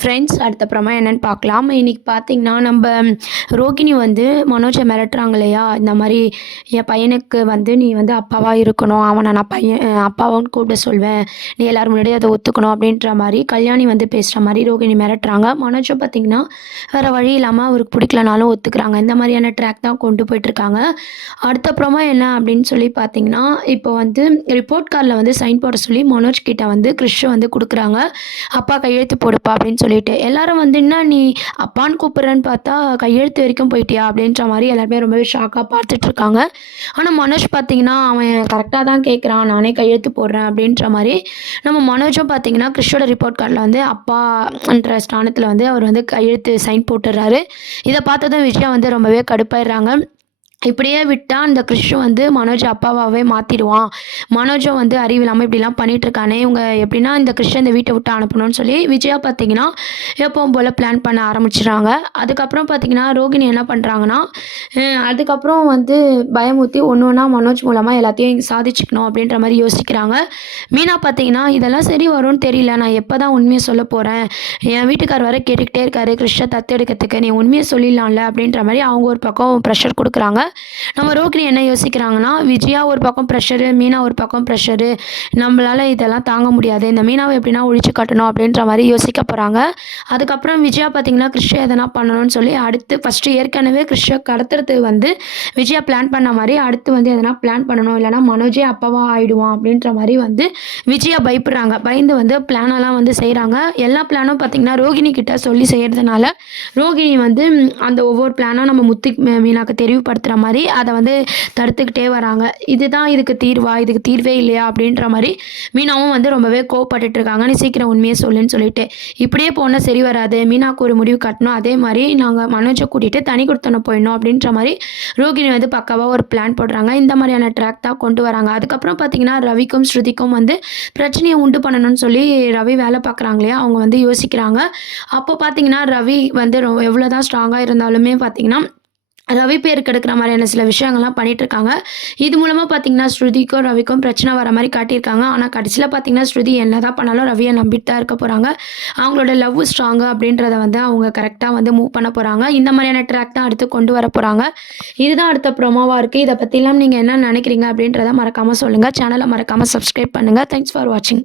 Friends அடுத்தப்புறமா என்னென்னு பார்க்கலாம். இன்றைக்கி பார்த்தீங்கன்னா நம்ம ரோகிணி வந்து மனோஜை மிரட்டுறாங்க இல்லையா இந்த மாதிரி என் பையனுக்கு வந்து நீ வந்து அப்பாவாக இருக்கணும். அவனை நான் பையன் அப்பாவான்னு கூப்பிட சொல்வேன். நீ எல்லோரும் முன்னாடி அதை ஒத்துக்கணும் அப்படின்ற மாதிரி கல்யாணி வந்து பேசுகிற மாதிரி ரோகிணி மிரட்டுறாங்க. மனோஜை பார்த்திங்கன்னா வேறு வழி இல்லாமல் அவருக்கு பிடிக்கலனாலும் ஒத்துக்கிறாங்க. இந்த மாதிரியான ட்ராக் தான் கொண்டு போயிட்டுருக்காங்க. அடுத்தப்புறமா என்ன அப்படின்னு சொல்லி பார்த்தீங்கன்னா இப்போ வந்து ரிப்போர்ட் கார்டில் வந்து சைன் போட சொல்லி மனோஜ் கிட்ட வந்து கிறிஷ் வந்து கொடுக்குறாங்க. அப்பா கையெழுத்து போடுப்பா அப்படின்னு சொல்லிட்டு. எல்லாரும் வந்து என்ன நீ அப்பான்னு கூப்பிட்றேன்னு பார்த்தா கையெழுத்து வரைக்கும் போயிட்டியா? அப்படின்ற மாதிரி எல்லாருமே ரொம்பவே ஷாக்காக பார்த்துட்ருக்காங்க ஆனால் மனோஜ் பார்த்தீங்கன்னா அவன் கரெக்டாக தான் கேட்குறான் நானே கையெழுத்து போடுறேன். அப்படின்ற மாதிரி. நம்ம மனோஜும் பார்த்தீங்கன்னா கிறிஷோட ரிப்போர்ட் கார்டில் வந்து அப்பான்ற ஸ்தானத்தில் வந்து அவர் வந்து கையெழுத்து சைன் போட்டுடுறாரு. இதை பார்த்ததும் விஜயா வந்து ரொம்பவே கடுப்பாயிடுறாங்க. இப்படியே விட்டால் அந்த கிறிஷ் வந்து மனோஜ் அப்பாவாகவே மாற்றிடுவான் மனோஜும் வந்து அறிவில்லாமல் இப்படிலாம் பண்ணிகிட்ருக்கானே இவங்க எப்படின்னா இந்த கிறிஷ் இந்த வீட்டை விட்டு அனுப்பணும்னு சொல்லி விஜயா பார்த்தீங்கன்னா எப்பவும் போல் பிளான் பண்ண ஆரம்பிச்சிடுறாங்க. அதுக்கப்புறம் பார்த்தீங்கன்னா ரோகிணி என்ன பண்ணுறாங்கன்னா அதுக்கப்புறம் வந்து பயமுத்தி ஒன்று ஒன்றா மனோஜ் மூலமாக எல்லாத்தையும் சாதிச்சுக்கணும் அப்படின்ற மாதிரி யோசிக்கிறாங்க. மீனா பார்த்தீங்கன்னா இதெல்லாம் சரி வரும்னு தெரியல. நான் எப்போ தான் உண்மையை சொல்ல போகிறேன் என் வீட்டுக்கார் வர கேட்டுக்கிட்டே இருக்காரு. கிறிஷை தத்தெடுக்கிறதுக்கு நீ உண்மையை சொல்லிடலாம்ல? அப்படின்ற மாதிரி அவங்க ஒரு பக்கம் ப்ரெஷர் கொடுக்குறாங்க. நம்ம ரோகிணி என்ன யோசிக்கிறாங்கன்னா விஜயா ஒரு பக்கம் ப்ரெஷரு மீனா ஒரு பக்கம் ப்ரெஷரு நம்மளால் இதெல்லாம் தாங்க முடியாது. இந்த மீனாவை எப்படின்னா ஒழிச்சு கட்டணும் அப்படின்ற மாதிரி யோசிக்க போகிறாங்க அதுக்கப்புறம் விஜயா பார்த்திங்கன்னா கிருஷ்ண எதனா பண்ணணும்னு சொல்லி அடுத்து ஃபஸ்ட்டு ஏற்கனவே கிருஷ்ண கடத்துறது வந்து விஜயா பிளான் பண்ண மாதிரி அடுத்து வந்து எதனா பிளான் பண்ணணும். இல்லைனா மனோஜே அப்பாவா ஆயிடுவான் அப்படின்ற மாதிரி வந்து விஜயா பயப்படுறாங்க. பயந்து வந்து பிளானெல்லாம் வந்து செய்கிறாங்க எல்லா பிளானும் பார்த்திங்கன்னா ரோகிணி கிட்ட சொல்லி செய்கிறதுனால ரோகிணி வந்து அந்த ஒவ்வொரு பிளானும் நம்ம முத்து மீனாக்கு தெரிவுபடுத்துகிற மாதிரி அதை வந்து தடுத்துக்கிட்டே வராங்க. இதுதான் இதுக்கு தீர்வா? இதுக்கு தீர்வே இல்லையா? அப்படின்ற மாதிரி மீனாவும் வந்து ரொம்பவே கோவப்பட்டுட்டு இருக்காங்க நீ சீக்கிரம் உண்மையை சொல்லுன்னு சொல்லிட்டு. இப்படியே போனால் சரி வராது. மீனாவுக்கு ஒரு முடிவு கட்டணும். அதே மாதிரி நாங்கள் மனோஜை கூட்டிகிட்டு தனி கொடுத்தனை போயிடணும் அப்படின்ற மாதிரி ரோகிணி வந்து பக்காவாக ஒரு பிளான் போடுறாங்க. இந்த மாதிரியான ட்ராக் தான் கொண்டு வராங்க. அதுக்கப்புறம் பார்த்தீங்கன்னா ரவிக்கும் ஸ்ருதிக்கும் வந்து பிரச்சனையை உண்டு பண்ணணும்னு சொல்லி ரவி வேலை பார்க்குறாங்க இல்லையா அவங்க வந்து யோசிக்கிறாங்க. அப்போ பார்த்தீங்கன்னா ரவி வந்து எவ்வளோ தான் ஸ்ட்ராங்காக இருந்தாலுமே பார்த்தீங்கன்னா ரவி பேர் கெடுக்கிற மாதிரியான சில விஷயங்கள்லாம் பண்ணிகிட்ருக்காங்க இது மூலமாக பார்த்தீங்கன்னா ஸ்ருதிக்கும் ரவிக்கும் பிரச்சனை வர மாதிரி காட்டியிருக்காங்க. ஆனால் கடைசியில் பார்த்தீங்கன்னா ஸ்ருதி என்ன தான் பண்ணாலும் ரவியை நம்பிட்டு தான் இருக்க போகிறாங்க அவங்களோட லவ் ஸ்ட்ராங்கு அப்படின்றத வந்து அவங்க கரெக்டாக வந்து மூவ் பண்ண போகிறாங்க இந்த மாதிரியான ட்ராக் தான் அடுத்து கொண்டு வர போகிறாங்க இதுதான் அடுத்த ப்ரொமோவாக இருக்குது இதை பற்றிலாம் நீங்கள் என்ன நினைக்கிறீங்க அப்படின்றத மறக்காமல் சொல்லுங்கள் சேனலை மறக்காமல் சப்ஸ்கிரைப் பண்ணுங்கள் தேங்க்ஸ் ஃபார் வாட்சிங்